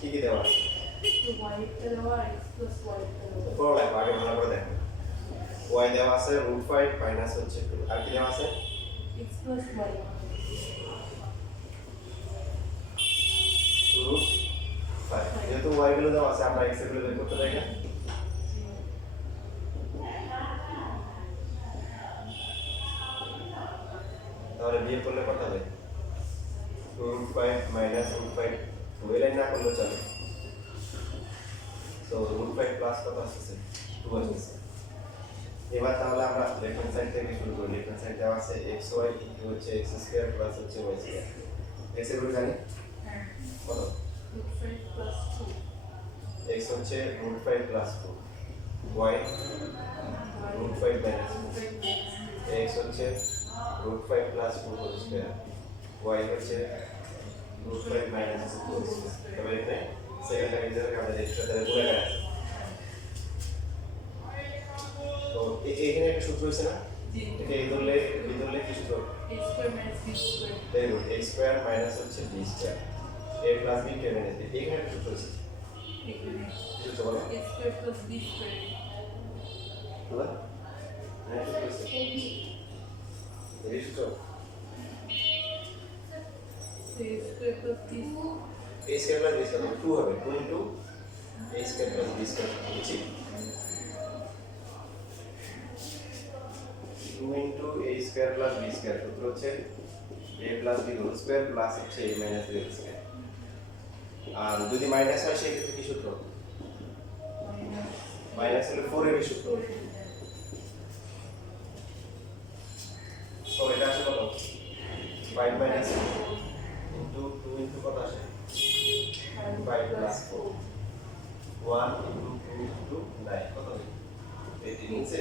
কি কি দেওয়া আছে তো y দেওয়া x plus y দেওয়া পুরো লাগবে আগে ভালো করে দেখেন y দেওয়া আছে √5 মাইনাস হচ্ছে 2 আর কি দেওয়া আছে x plus y √5 যেহেতু y গুলো দেওয়া আছে আমরা x এর গুলো বের করতে পারি না তাহলে বিয়োগ করলে কত হবে √5 মাইনাস √5 2 লাইন না করলে চলে তো √5 প্লাস কত আসছে 2 আসছে এবার তাহলে আমরা লেফট হ্যান্ড সাইড থেকে শুরু করি লেফট হ্যান্ড সাইড দেওয়া আছে xy ইকুয়াল হচ্ছে x স্কয়ার প্লাস হচ্ছে y স্কয়ার x এর ভ্যালু জানি হ্যাঁ কত √5 plus 2 x হচ্ছে √5 প্লাস 2 y √5 মাইনাস 2 x হচ্ছে √5 প্লাস 2 হোল স্কয়ার y হচ্ছে √5 মাইনাস 2 হোল স্কয়ার তবে এখানে সেকেন্ড টাইম যেটা আমাদের এক্সট্রা তাহলে পুরো কাজ তো এখানে একটা সূত্র আছে না জি এটা এই ধরলে কি সূত্র a square minus b square very good a square minus হচ্ছে b square a plus b K minus b এখানে একটা সূত্র আছে এখানে কি সূত্র বলো a square plus b square বলো হ্যাঁ সূত্র আছে এই সূত্র so a square plus b a square plus b square 2 হবে 2 into a square plus b square বুঝছি 2 into a square plus b square সূত্র হচ্ছে a plus b whole square plus হচ্ছে a minus b whole square আর যদি minus হয় সেই ক্ষেত্রে কি সূত্র মাইনাস হলে 4 এর সূত্র তো এটা আসলে কত 5 মাইনাস ইনটু 2 ইনটু কত আসে 5 প্লাস 4 1 ইনটু 2 ইনটু 9 কত হবে 18 নিচে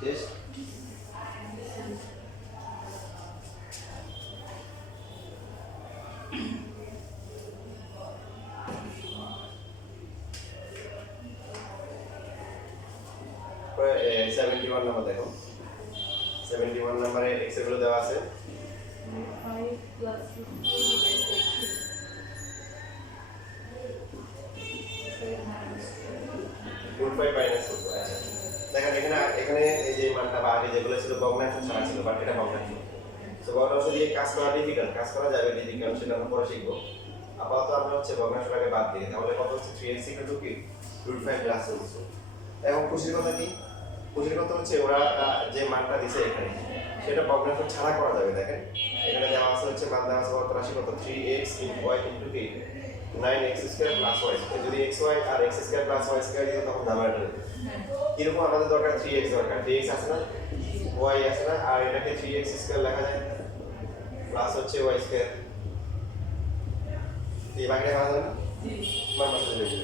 শেষ 71 নাম্বার দেখো 71 নম্বরে x এর ভ্যালু দেওয়া আছে 5 plus 15 divided by 3. root 5 minus 4 আচ্ছা দেখেন এখানে এই যে মানটা বা আগে যেগুলো ছিল ভগ্নাংশ ছাড়া ছিল বাট এটা ভগ্নাংশ সো ভগ্নাংশ দিয়ে কাজ করা ডিফিকাল্ট কাজ করা যাবে ডিফিকাল্ট সেটা আমরা পরে শিখবো আপাতত আমরা হচ্ছে ভগ্নাংশটাকে বাদ দিই তাহলে কত হচ্ছে 3x = কি root 5 প্লাস 4 এবং খুশির কথা কি খুশির কথা হচ্ছে ওরা যে মানটা দিছে এখানে সেটা ভগ্নাংশ ছাড়া করা যাবে দেখেন এখানে দেওয়া আছে হচ্ছে মান দেওয়া আছে কত রাশি কত 3x y * কি 9x² + y যদি xy আর x² + y² দিও তখন দাবাটা দিতে কিরকম আমাদের দরকার 3x দরকার 3x আছে না y আছে না আর এটাকে 3x² লেখা যায় প্লাস হচ্ছে y² এই বাকিটা কাজ হবে না মান বসে যাবে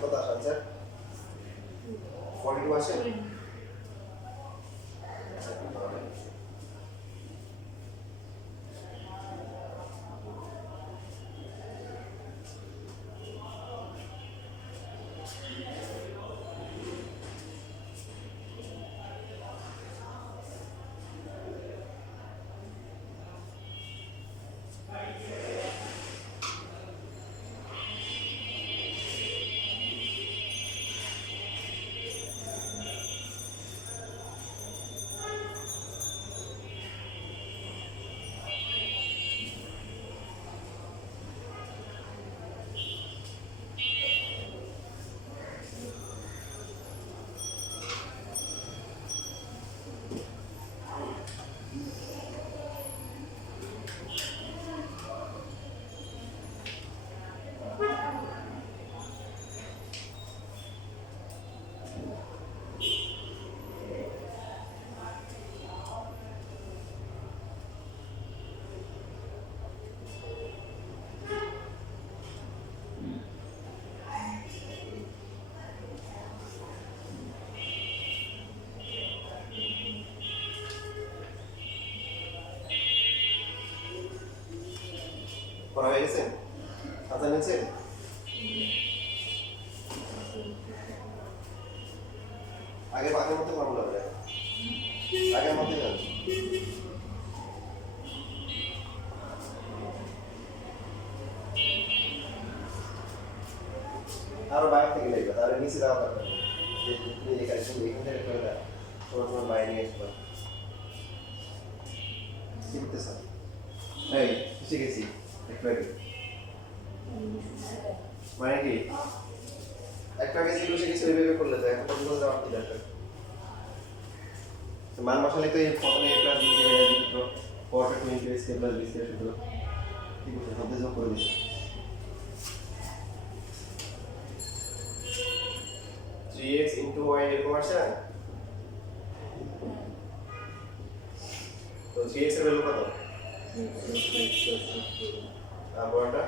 কত আসছে 42 আসে পড়া হয়ে গেছে আচ্ছা নিচে আগের মতো ফর্মুলা হবে আগের মতো না আরো বাইরে থেকে লাগবে তাহলে নিচে দেওয়া দরকার যে তুমি যে কালেকশন এখান থেকে করে দাও তোমার বাইরে নিয়ে আসবে কি করতেছ এই শিখে গেছি একটু আগে মানে কি একটা আগে যেগুলো শিখেছি ওইভাবে করলে তো এখন পর্যন্ত দেওয়ার কি দরকার মান বসালে তো এই প্রথমে a প্লাস b ডিভাইডেড পরটা 2 into square plus B square সূত্র কি করতে হবে যোগ করে দিচ্ছি 3x ইনটু y এরকম আসছে না তো 3x এর ভ্যালু কত আর পরটা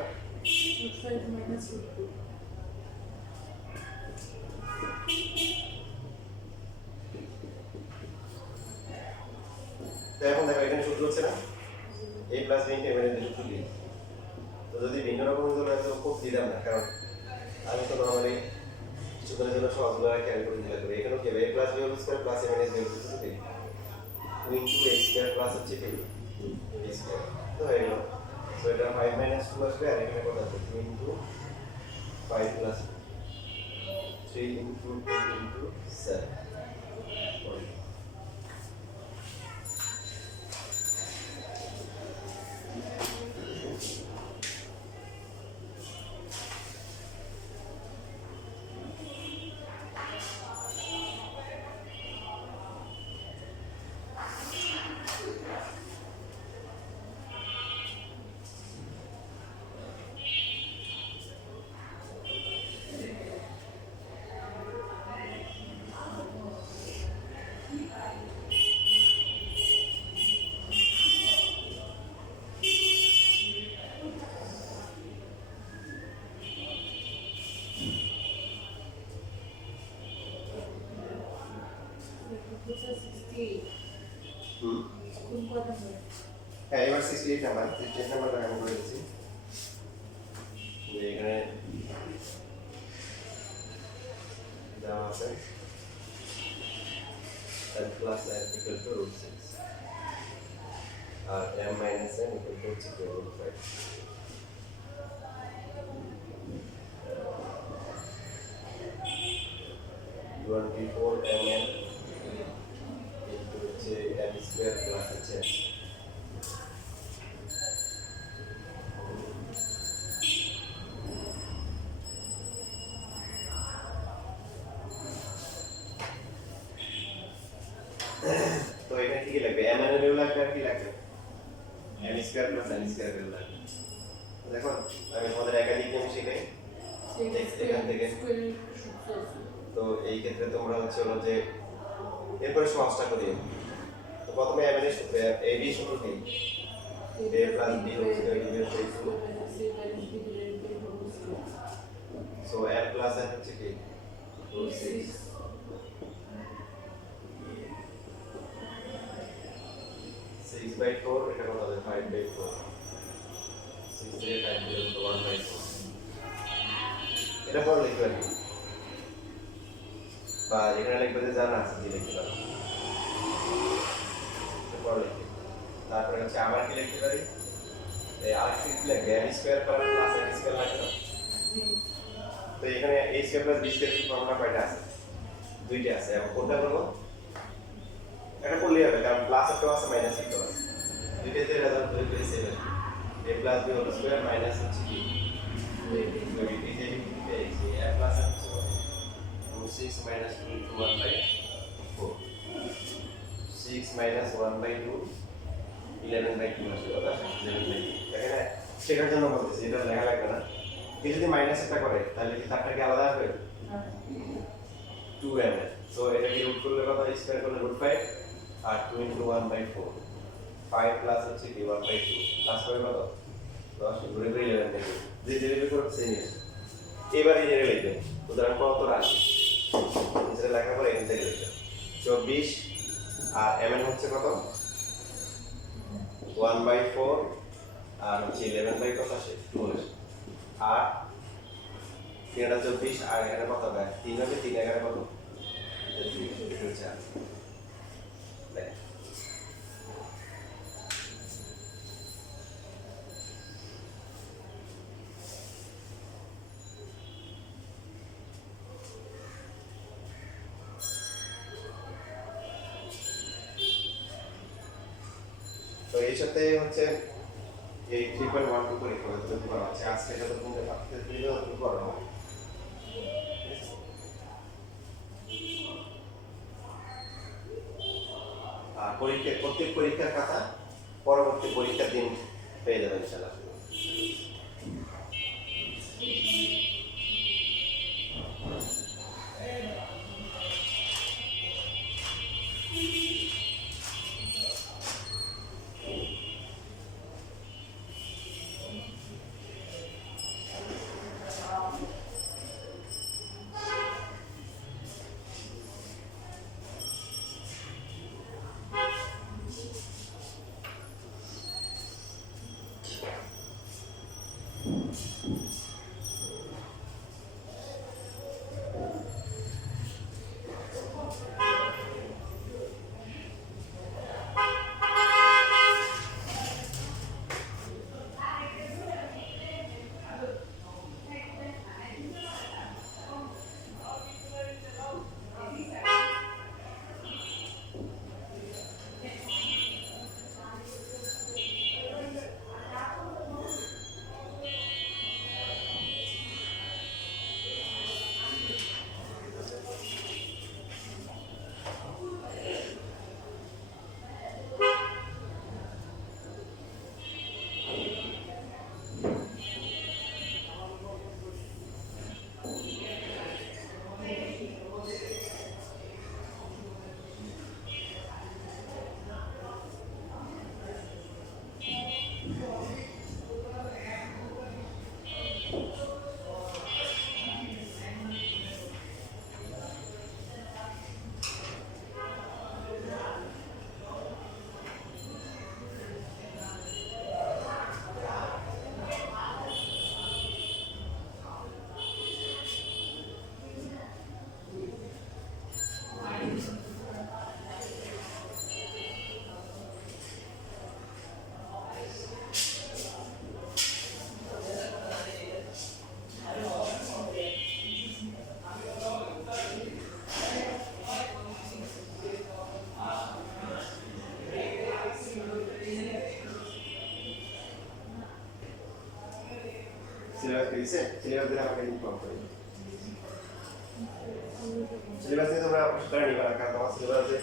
তো এখন দেখো এখানে সূত্র হচ্ছে না a plus b into m এর সূত্র দিই তো যদি ভিন্ন রকম হতো তো খুব দিতাম না কারণ আমি তো নরমালি সূত্রের জন্য সহজভাবে ক্যারি করে দিলে করি এখানে কি a plus b whole square plus m এর সূত্র দিই 2 ইনটু a স্কয়ার প্লাস হচ্ছে কি b স্কয়ার তো হয়ে গেল সো এটা 5 মাইনাস 2 আসবে আর এখানে কত আছে 2 ইনটু 5 প্লাস 3 ইনটু 2 ইনটু 7 হ্যাঁ এবার 68 নাম্বারটা আমি করে দিচ্ছি যে এখানে দেওয়া আছে n plus n equal to root 6 R m minus n equal to হচ্ছে root 5 24 mn into হচ্ছে m square plus হচ্ছে তো এটা কি লাগবে m এর ভ্যালু লাগবে আর কি লাগবে m square plus n square value লাগবে তো দেখো আমি তোমাদের একাধিক নিয়ম শিখাই এখান থেকে তো এই ক্ষেত্রে তোমরা হচ্ছে হলো যে এরপরে সহজটা করি তো প্রথমে m এর সূত্র a b সূত্র দিই a plus b whole square equal to so m plus n হচ্ছে কি root 6 6 by 4 এটা কত হবে 5 by 4 6 থেকে 5 দিলে কত 1 by 4 এটা পর লিখবে আর কি বা এখানে লিখবে যে জানা আছে কি লিখতে পারো এটা পর লিখবে তারপরে হচ্ছে আবার কি লিখতে পারি এই আরেকটা কি লিখবে m square plus n square লাগবে না তো এখানে a square plus b square formula কয়টা আছে দুইটা আছে এখন কোনটা করব এটা করলেই হবে কারণ প্লাস একটা আছে মাইনাস একটা আছে দুইটাতে রেজাল্ট ধরে পেয়ে সেভ আসবে a plus b whole square minus হচ্ছে কি a প্লাস হচ্ছে 6 minus 2 into 1 by 4 6 minus 1 by 2 11 by 2 আসবে কত আসে 11 বাই 2 দেখেন না শেখার জন্য বলতেছি এটা লেখা লাগবে না কেউ যদি মাইনাস একটা করে তাহলে কি তারটা কি আলাদা আসবে 2m সো এটা কি রুট করলে কত স্কয়ার করলে রুট 5 আর 2 ইনটু 1 বাই 4 5 প্লাস হচ্ছে কি 1 বাই 2 প্লাস হবে কত 10 ঘুরে ঘুরে 11 বাই 2 যে ডেরিভেটিভ করছে এই এবার এই জায়গায় লিখবে উদাহরণ কত রাশি এটা লেখার পরে এখান থেকে লিখবে 24 আর mn হচ্ছে কত 1 বাই 4 আর হচ্ছে 11 বাই কত আসে 2 আসে আর 324 আর এখানে কত হবে 3 হবে 3 এগারো কত তো এর সাথে হচ্ছে এই 3.12 পরীক্ষা হবে তো করা আছে আজকে এটা তো তোমরা পাঠতে দিলে তো করো পরীক্ষা প্রত্যেক পরীক্ষার খাতা পরবর্তী পরবর্তী পরীক্ষার দিন পেয়ে যাবেন ইনশাআল্লাহ। সিলেবাস পেয়েছে, সিলেবাস দিলে আমাকে ইনফর্ম করবে। সিলেবাস দিয়ে তোমরা করে নিবা না, কারণ তোমার সিলেবাসে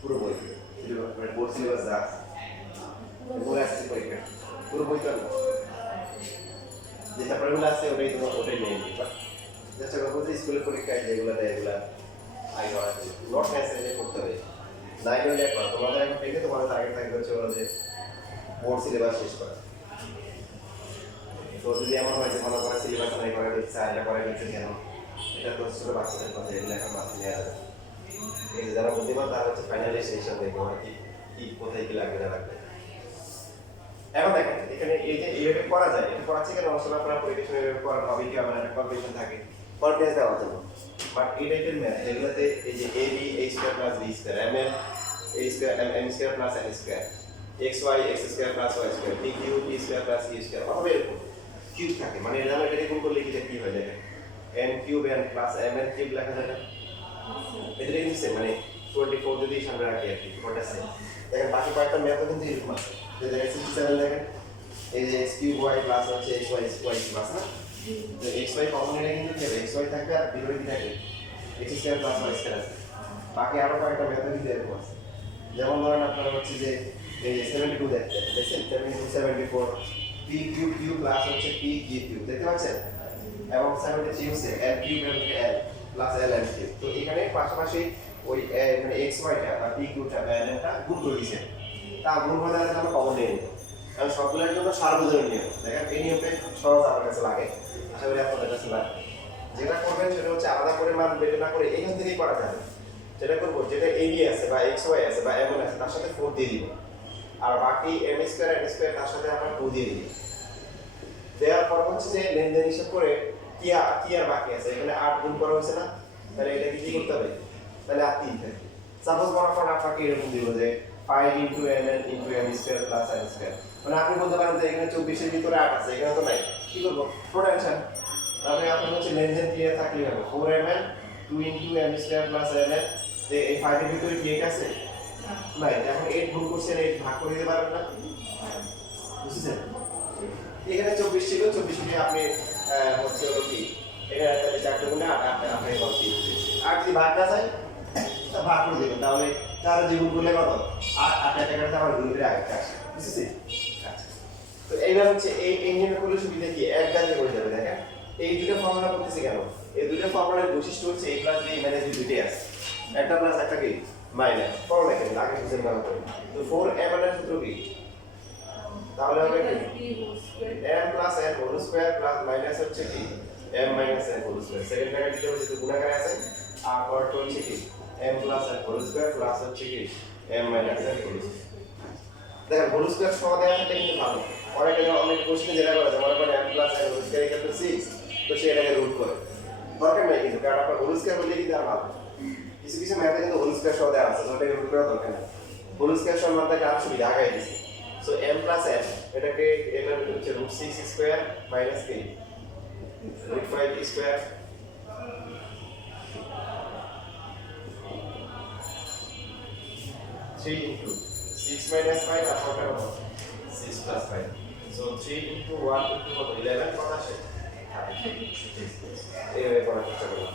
পুরো বই সিলেবাস মানে বোর্ড সিলেবাস যা আছে বই আসছে পরীক্ষা পুরো বই তো না, যে চ্যাপ্টারগুলো আছে ওটাই তোমার ওটাই মেইন নিবা। যাচ্ছে কথা বলতে স্কুলের পরীক্ষায় যেগুলো দেয় এগুলা আই করা নট নেসেসারি করতে হবে না, এগুলো দেখো তোমাদের এখন পেলে তোমাদের টার্গেট থাকবে হচ্ছে ওরা যে বোর্ড সিলেবাস শেষ করা। তো যদি এমন হয় যে মনে করে সিলেবাস নাই করে দিচ্ছে আর এটা করে দিচ্ছে কেন, এটা তো ছোট বাচ্চাদের কথা, এগুলো এখন মাথায় নেওয়া যাবে। এই যে যারা বুদ্ধিমান তারা হচ্ছে ফাইনালি সেশন দেখবে ওরা কি কি কোথায় কি লাগবে না লাগবে। এখন দেখেন এখানে এই যে এইভাবে করা যায়, এটা করাচ্ছে কেন অবশ্য আপনারা পরিবেশন এইভাবে করা হবে কি হবে না, একটা কনফিউশন থাকে কনফিডেন্স দেওয়ার জন্য। বাট এই টাইপের ম্যাথ এগুলোতে এই যে A B H square plus B square M L A square M square plus N square X Y X square plus Y square P Q P square plus U square অথবা এরকম cube থাকে, মানে এটা আমরা এটা গুণ করলে কি কি হয়ে যায় n cube n plus m n cube লেখা যায় না, এটা কিন্তু মানে 24 যদি সামনে রাখি আর কি কোনটা আছে। দেখেন বাকি কয়েকটা মেথড কিন্তু এরকম আছে, যে দেখেন 67 দেখেন এই যে x কিউব y প্লাস হচ্ছে x y y প্লাস না, তো x y কমন নিলে কিন্তু কি হবে x y থাকবে আর বিপরীত কি থাকবে x square plus y square আছে। বাকি আরো কয়েকটা মেথড কিন্তু এরকম আছে, যেমন ধরেন আপনারা হচ্ছে যে এই 72 দেখতে দেখছেন 74 p কিউব কিউব প্লাস হচ্ছে p g কিউব দেখতে পাচ্ছেন, এবং 73 হচ্ছে l কিউব এবং l plus l n cube. তো এখানে পাশাপাশি ওই মানে x y টা আর p কিউবটা l n টা গুণ করে দিয়েছেন, তা গুণ করে দিলে আমরা কমন নিয়ে নিব। কারণ সবগুলোর জন্য সার্বজনীন নিয়ম, দেখেন এই নিয়মটা সহজ আমার কাছে লাগে, আশা করি আপনাদের কাছে লাগে। যেটা করবেন সেটা হচ্ছে আলাদা করে মান বের না করে এখান থেকেই করা যাবে। যেটা করব যেটা a b আছে বা x y আছে বা m n আছে তার সাথে 4 দিয়ে দিব, আর বাকি m স্কয়ার n স্কয়ার তার সাথে আমরা 2 দিয়ে দিব। দেওয়ার পর হচ্ছে যে লেনদেন হিসাব করে কি আর বাকি আছে, এখানে 8 গুণ করা হয়েছে না, তাহলে এটাকে কি করতে হবে, তাহলে আর 3 থাকে। সাপোজ মনে করেন আপনাকে এরকম দিব যে 5 * mn * m square plus n square, মানে আপনি বলতে পারেন যে এখানে 24 এর ভিতরে 8 আছে, এখানে তো নাই, কি করব প্রোটেনশন। তাহলে আপনার হচ্ছে লেনদেন ক্লিয়ার থাকলে হবে 4mn 2 * m square plus n যে এই 5 এর ভিতরে কি 8 আছে নাই, এখন 8 গুণ করছেন 8 ভাগ করে দিতে পারবেন না, বুঝছেন। এখানে 24 ছিল 24 দিয়ে আপনি হচ্ছে হলো কি এখানে তাহলে 4 গুণে 8 আপনি কত দিয়েছেন, আর যদি ভাগ না চাই তা ভাগ করে দিবেন, তাহলে 4 দ্বিগুণ করলে কত 8 8 টাকাটা আমার গুণ করে আগে আসে। বুঝছিস? আচ্ছা তো এইবার হচ্ছে এই নিয়মে করলে সুবিধা কি এক কাজে করে যাবে দেখেন এই দুটো ফর্মুলা করতেছি কেন এই দুটো ফর্মুলার বৈশিষ্ট্য হচ্ছে a plus b minus b দুটোই আছে একটা প্লাস একটা কি মাইনাস পড়ো লেখেন আগে বুঝে নাও তো 4m এর সূত্র কি তাহলে হবে কি m plus n whole square plus minus হচ্ছে কি m minus n whole square second ব্র্যাকেটে হচ্ছে তো গুণাকারে আছে আর পরটা হচ্ছে কি m plus n whole square plus হচ্ছে কি m minus n whole square দেখেন হোল স্কয়ার সহ দেওয়া থাকলে কিন্তু ভালো অনেক কোশ্চেন যেটা করে মনে করেন m plus n whole square equal to 6 তো সে এটাকে রুট করে দরকার নেই কিন্তু কারণ আপনার হোল স্কয়ার বললে কি তার ভালো কিছু কিছু ম্যাথে কিন্তু হোল স্কয়ার সহ দেওয়া আছে ওটাকে রুট করা দরকার নেই হোল স্কয়ার সহ মানটাকে আর সুবিধা আগাই দিছে সো m প্লাস n এটাকে এটা হচ্ছে রুট 6 স্কয়ার মাইনাস কি root 5 square three into 6 minus 5 আর কত হবে 6 plus 5 so 3 into 1 into কত 11 কত আসে 30 এইভাবে পড়ার চেষ্টা করলাম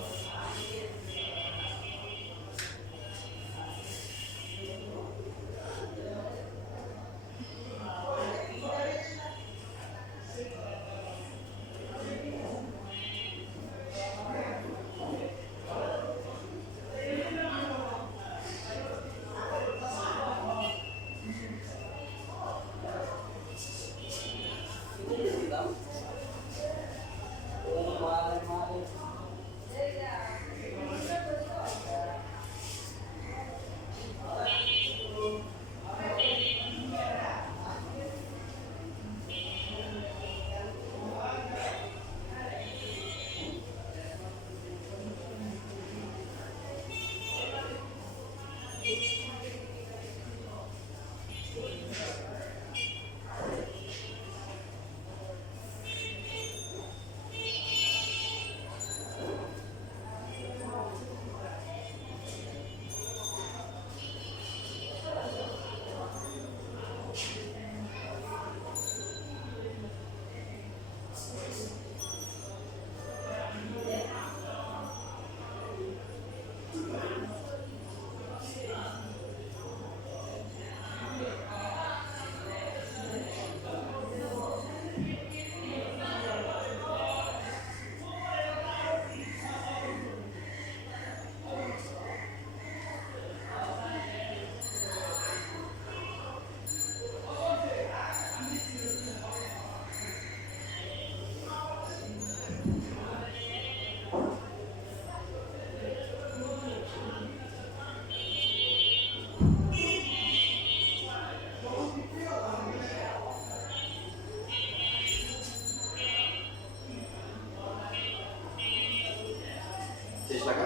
শেষ লাগা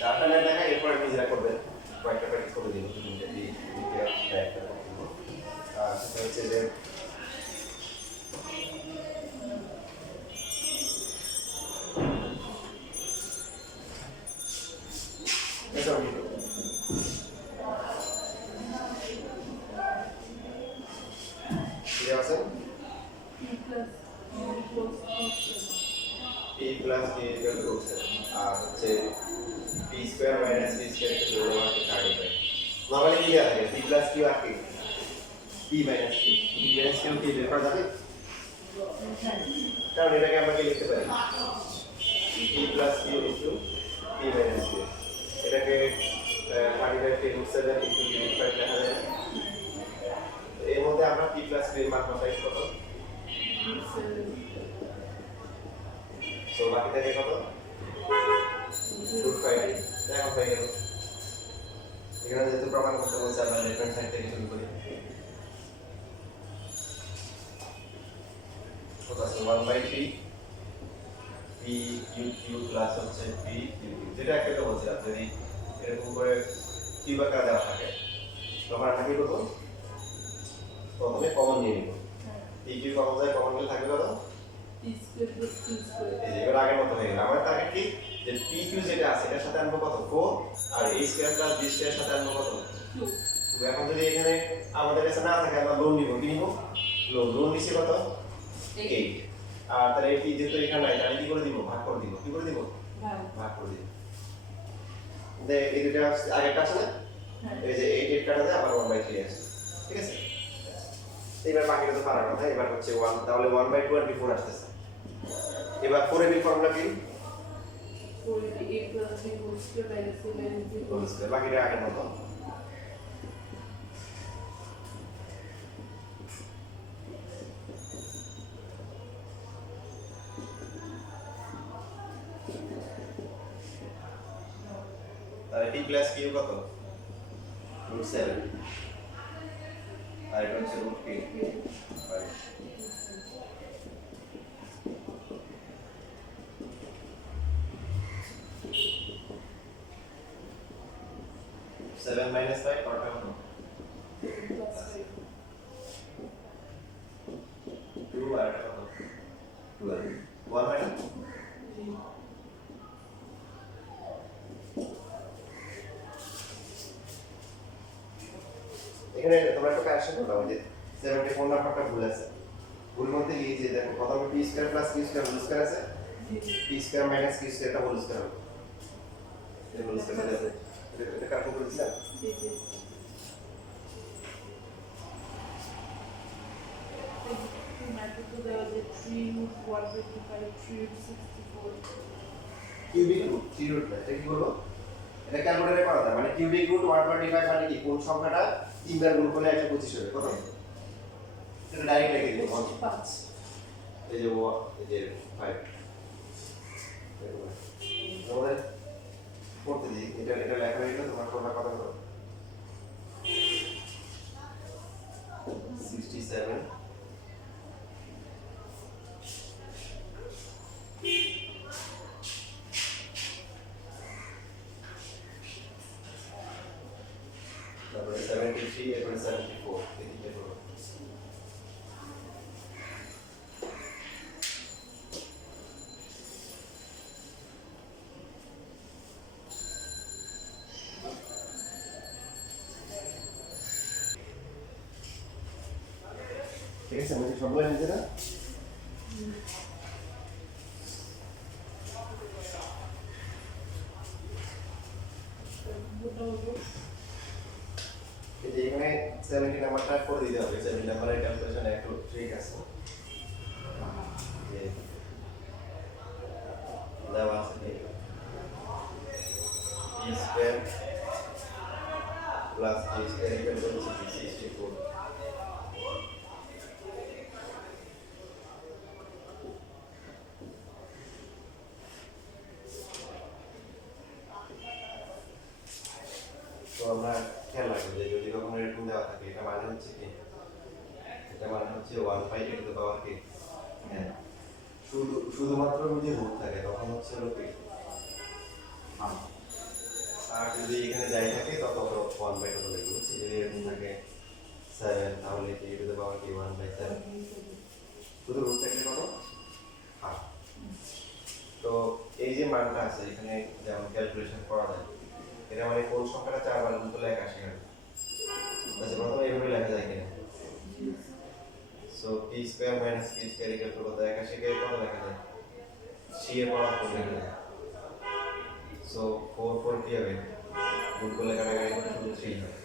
চারটা না দেখা এরপর নিজেরা করবেন কয়েকটা প্র্যাকটিস করে দিন তিনটা দিয়ে একটা সেটা হচ্ছে যে p plus k equal to আর হচ্ছে p square minus p square equal to 35 normally কি দেয়া থাকে p plus q আর k p minus q p minus q কি বের করা যাবে কারণ এটাকে আমরা কি লিখতে পারি p plus q into p minus q এটাকে 35 কে root 7 into root 5 লেখা যায় এর মধ্যে আমরা p plus q এর মান পাই কত সো বাকি থাকে কত root 5 দেখো হয়ে গেল এখানে যেহেতু প্রমাণ করতে বলছে আমরা লেফট হ্যান্ড সাইড থেকে শুরু করি কত আছে 1/3 p q প্লাস হচ্ছে p q যেটা একটা বলছি আপনি এরকম করে কিউব আকারে দেওয়া থাকে তখন আমরা কি করব প্রথমে কমন নিয়ে নিব p q কমন যায় কমন নিলে থাকবে কত p square plus q square এই যে এবার আগের মতো হয়ে গেল আমার টার্গেট কি যে pq যেটা আছে এটার সাথে আনবো কত 4 আর a square plus b square সাথে আনবো কত 2 তো এখন যদি এখানে আমাদের কাছে না থাকে আমরা লোন নিব কি নিব লোন নিছি কত 8 আর তাহলে এই যেহেতু এখানে নাই তাহলে কি করে দিব ভাগ করে দিব কি করে দিব ভাগ ভাগ করে দিব এই দুটো আগেরটা আসে না হ্যাঁ এই যে 8 কাটা যায় আবার 1/3 আসে ঠিক আছে এবার বাকিটা তো পারার কথা এবার হচ্ছে 1 তাহলে 1/24 আসতেছে এবার 4 এর ফর্মুলা কি 4 a plus b whole square minus c minus d whole square বাকিটা আগের মতো তাহলে t প্লাস q কত √7 আর এটা হচ্ছে √k right 7 minus 5 কতটা হলো plus 2 আর এটা কত 12 1 minus 5 এখানে তোমরা একটা কারেকশন করো যে 74 নাম্বারটা ভুল আছে ভুল বলতে কি যে দেখো প্রথমে p square plus q square whole square আছে p square minus q square এটা হোল স্কয়ার হবে এই হোল স্কয়ার আছে এটা কারেকশন করে দিছিলাম জি জি ম্যাথটা দেওয়া যে 3 root 125 3 root 64 cubic root 3 root না এটা কি বলবো এটা ক্যালকুলেটরে করা যায় মানে কিউবিক রুট 125 মানে কি কোন সংখ্যাটা তিনবার গুণ করলে 125 হবে কত এটা ডাইরেক্ট লিখে দিই 5 এই যে এই যে 5 আমাদের করতে দিই এটা লেখা হয়ে গেলে তোমার কোনটা কত হবে 67 তারপরে 73 এরপরে 74 এদিকে করো ঠিক আছে আমি সবগুলো নিতে না এই যে এখানে 70 নাম্বারটা করে দিতে হবে 70 নাম্বারের ক্যালকুলেশন একটু ট্রিক আছে যে দেওয়া আছে কি e square plus g square equal two 64 তো আমরা খেয়াল রাখবো যে যদি কখনো এরকম দেওয়া থাকে এটা মানে হচ্ছে কি এটা মানে হচ্ছে 1 by e to the power কি হ্যাঁ শুধুমাত্র যদি রুট থাকে তখন হচ্ছে হলো কি আর যদি এখানে যাই থাকে তখন হলো 1 বাই 2 লিখবো যদি এরকম থাকে 7 তাহলে কি e টু দ্য পাওয়ার কি 1 বাই 7 শুধু রুট থাকলে কত হাফ তো এই যে মানটা আছে এখানে যেমন ক্যালকুলেশন করা যায় এটা মানে কোন সংখ্যাটা 4 বার গুণ করলে 81 হবে আচ্ছা প্রথমে এইভাবে লেখা যায় কিনা so p square minus q square equal two কত 81 কে কত লেখা যায় c এর পাওয়ার 4 লেখা যায় সো 4 4 কি হবে গুণ করলে কাটাকাটি করে শুধু 3 হবে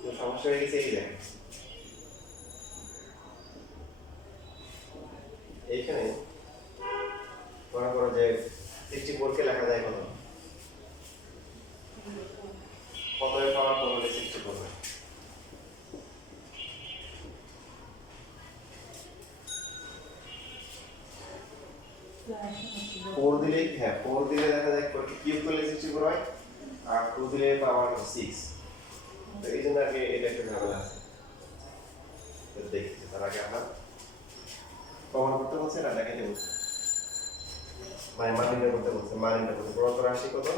তো সমস্যা হয়ে গেছে এই দেখেন এইখানে মনে করো যে 64 কে লেখা যায় কত কত এর পাওয়ার 4 হলে 64 হয় 4 দিলে হ্যাঁ 4 দিলে দেখা যায় কিউব করলে 64 হয় আর 2 দিলে পাওয়ার 6 তো এই জন্য আগে এটা একটু ঝামেলা আছে তো দেখছি তার আগে আমরা প্রমাণ করতে বলছে না দেখাইতে বলছে মানে মানিটা করতে বলছে মানিটা করতে প্রমাণ করা আসি কত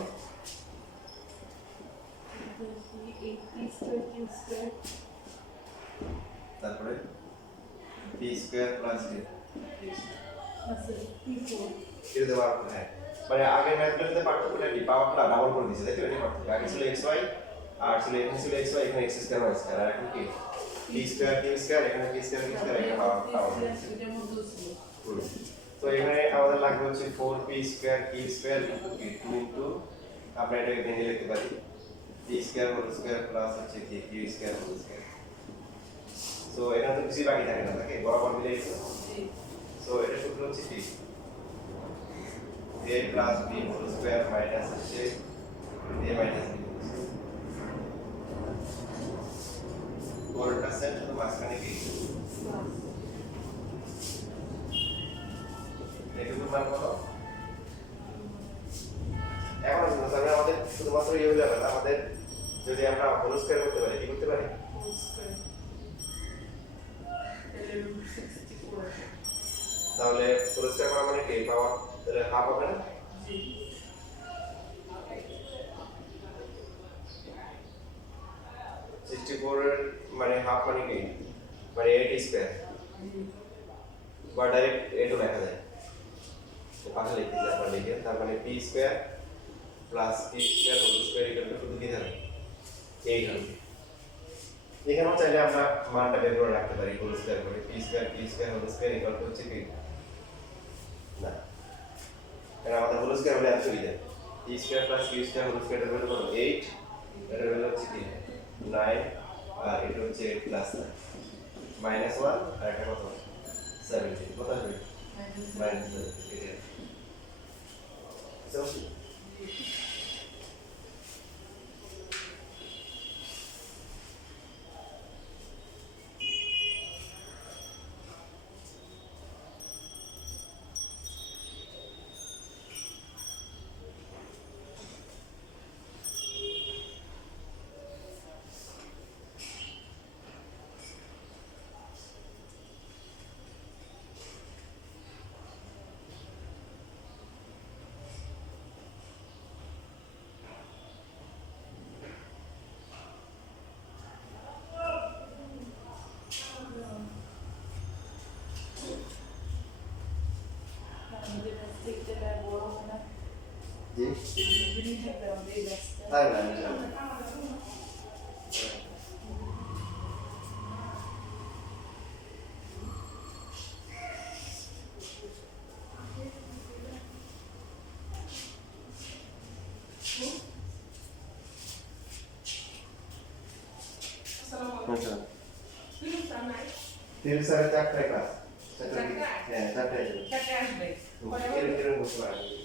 8 square q square তারপরে p স্কয়ার প্লাস d আছে p4 এর দেওয়া হ্যাঁ মানে আগের ম্যাথগুলোতে পার্থক্যটা কি পাওয়ারটা ডাবল করে দিয়েছে তাই তো এটা পার্থক্য আগে ছিল xy আর ছিল এখানে ছিল xy এখানে x স্কয়ার y স্কয়ার আর এখন কি p স্কয়ার q স্কয়ার এখানে p স্কয়ার q স্কয়ার এখানে পাওয়ার এটার মধ্যে ছিল তো এখানে আমাদের লাগবে হচ্ছে 4p square q square into কি 2 ইনটু আমরা এটাকে ভেঙে লিখতে পারি P square whole square plus হচ্ছে কি Q square whole square. So এটা তো কিছুই বাকি থাকে না, নাকি বরাবর মিলে গেছে। জি সো এটা সূত্র হচ্ছে কি a plus b whole square minus হচ্ছে a মাইনাস b পুরোটা সেট শুধু মাঝখানে কি প্লাস এটুকুর মান কত? এখন তাহলে আমাদের শুধুমাত্র ইয়ে হয়ে যাবে না, আমাদের যদি আমরা হোল স্কয়ার করতে পারি কি করতে পারি? হোল স্কয়ার এটা রুট 64 তাহলে হোল স্কয়ার করা মানে কি পাওয়ার তাহলে হাফ হবে না? জি 64 এর মানে হাফ মানে কি মানে 8 স্কয়ার জি বা ডাইরেক্ট 8 ও লেখা যায়। তো পাশে লিখতে যাই আমরা লিখে তার মানে p square plus q square whole square equal to শুধু কি হবে 8 হবে। এখানেও চাইলে আমরা মানটা বের করে রাখতে পারি হোল স্কয়ার করে p square whole square equal to হচ্ছে কি না, কারণ আমাদের হোল স্কয়ার হলে এত সুবিধা p square plus q square whole square এর ভ্যালু কত 8, এর ভ্যালু হচ্ছে কি 9 আর এটা হচ্ছে 8 প্লাস 9 মাইনাস 1 আর এটা কত 17 কত হবে মাইনাস 17 এটা সো আমাদের মিস্টেকটা বড় হয় না জি যদি থাকবে আমাদের এই ব্যাচটা তাই না ইনশাআল্লাহ আচ্ছা তিন স্যার চারটা ক্লাস চারটা হ্যাঁ চারটা চারটে আসবে এরকম বুঝতে পারি